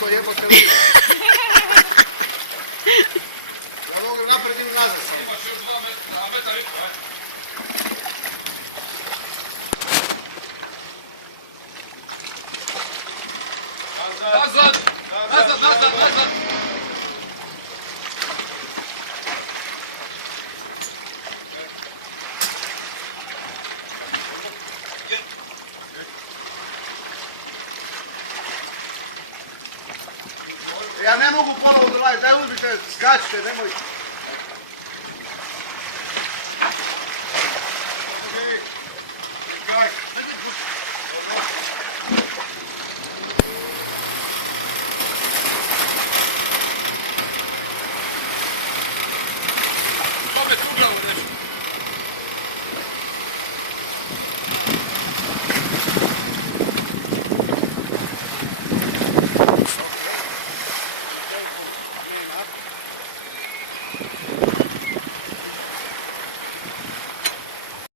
to jebote vidim. Ja mogu napred i nazad samo. Imaš još 2 metra, a metar i po, ajde. Nazad! Nazad, nazad, nazad! Ja ne mogu ponovo dolaziti, daj uzmite, skačite, nemojte.